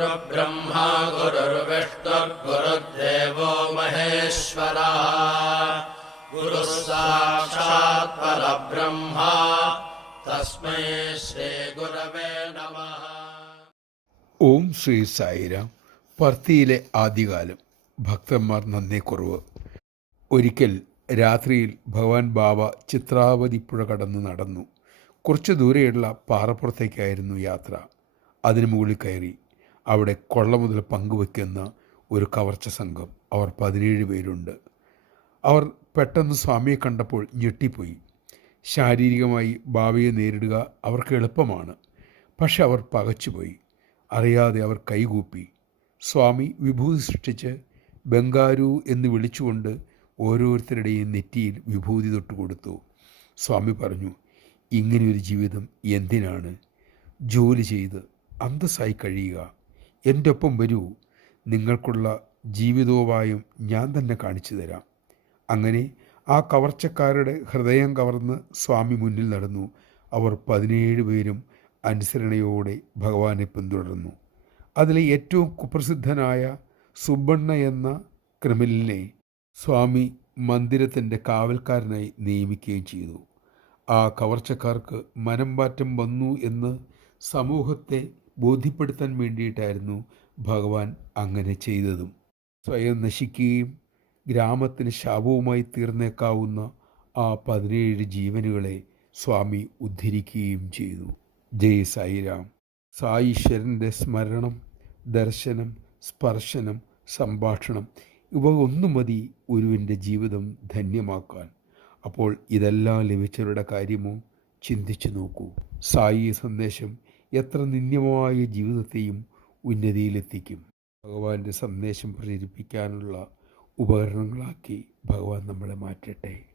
गुरुर्ब्रह्मा गुरुर्विष्णुर्गुरुर्देवो महेश्वरः गुरुः साक्षात् परब्रह्मा तस्मै श्रीगुरवे नमः ഓം ശ്രീ സായിരാം പർത്തിയിലെ ആദ്യകാലം ഭക്തന്മാർ നന്നേക്കുറവ് ഒരിക്കൽ രാത്രിയിൽ ഭഗവാൻ ബാബ ചിത്രാവതി പുഴ കടന്ന് നടന്നു കുറച്ച് ദൂരെയുള്ള പാറപ്പുറത്തേക്കായിരുന്നു യാത്ര അതിനു മുകളിൽ കയറി അവിടെ കൊള്ള മുതൽ പങ്കുവെക്കുന്ന ഒരു കവർച്ച സംഘം. അവർ പതിനേഴ് പേരുണ്ട്. അവർ പെട്ടെന്ന് സ്വാമിയെ കണ്ടപ്പോൾ ഞെട്ടിപ്പോയി. ശാരീരികമായി ഭാവിയെ നേരിടുക അവർക്ക് എളുപ്പമാണ്. പക്ഷെ അവർ പകച്ചുപോയി. അറിയാതെ അവർ കൈകൂപ്പി. സ്വാമി വിഭൂതി സൃഷ്ടിച്ച് ബംഗാരു എന്ന് വിളിച്ചുകൊണ്ട് ഓരോരുത്തരുടെയും നെറ്റിയിൽ വിഭൂതി തൊട്ട് കൊടുത്തു. സ്വാമി പറഞ്ഞു ഇങ്ങനെയൊരു ജീവിതം എന്തിനാണ്? ജോലി ചെയ്ത് അന്തസ്സായി കഴിയുക. എന്റെ ഒപ്പം വരൂ. നിങ്ങൾക്കുള്ള ജീവിതോപായം ഞാൻ തന്നെ കാണിച്ചു തരാം. അങ്ങനെ ആ കവർച്ചക്കാരുടെ ഹൃദയം കവർന്ന് സ്വാമി മുന്നിൽ നടന്നു. അവർ പതിനേഴ് പേരും അനുസരണയോടെ ഭഗവാനെ പിന്തുടർന്നു. അതിലെ ഏറ്റവും കുപ്രസിദ്ധനായ സുബ്ബണ്ണ എന്ന ക്രിമിനലിനെ സ്വാമി മന്ദിരത്തിന്റെ കാവൽക്കാരനായി നിയമിക്കുകയും ചെയ്തു. ആ കവർച്ചക്കാർക്ക് മനംമാറ്റം വന്നു എന്ന് സമൂഹത്തെ ബോധ്യപ്പെടുത്താൻ വേണ്ടിയിട്ടായിരുന്നു ഭഗവാൻ അങ്ങനെ ചെയ്തതും. സ്വയം നശിക്കുകയും ഗ്രാമത്തിന് ശാപവുമായി തീർന്നേക്കാവുന്ന ആ പതിനേഴ് ജീവനുകളെ സ്വാമി ഉദ്ധരിക്കുകയും ചെയ്തു. ജയ് സായിരാം. സായീശ്വരന്റെ സ്മരണം ദർശനം സ്പർശനം സംഭാഷണം ഇവ ഒന്നു മതി ഒരുവിന്റെ ജീവിതം ധന്യമാക്കാൻ. അപ്പോൾ ഇതെല്ലാം ലഭിച്ചവരുടെ കാര്യമോ ചിന്തിച്ചു നോക്കൂ. സായി സന്ദേശം എത്ര നിന്ദ്യമായ ജീവിതത്തെയും ഉന്നതിയിലെത്തിക്കും. ഭഗവാന്റെ സന്ദേശം പ്രചരിപ്പിക്കാനുള്ള ഉപകരണങ്ങളാക്കി ഭഗവാൻ നമ്മളെ മാറ്റട്ടെ.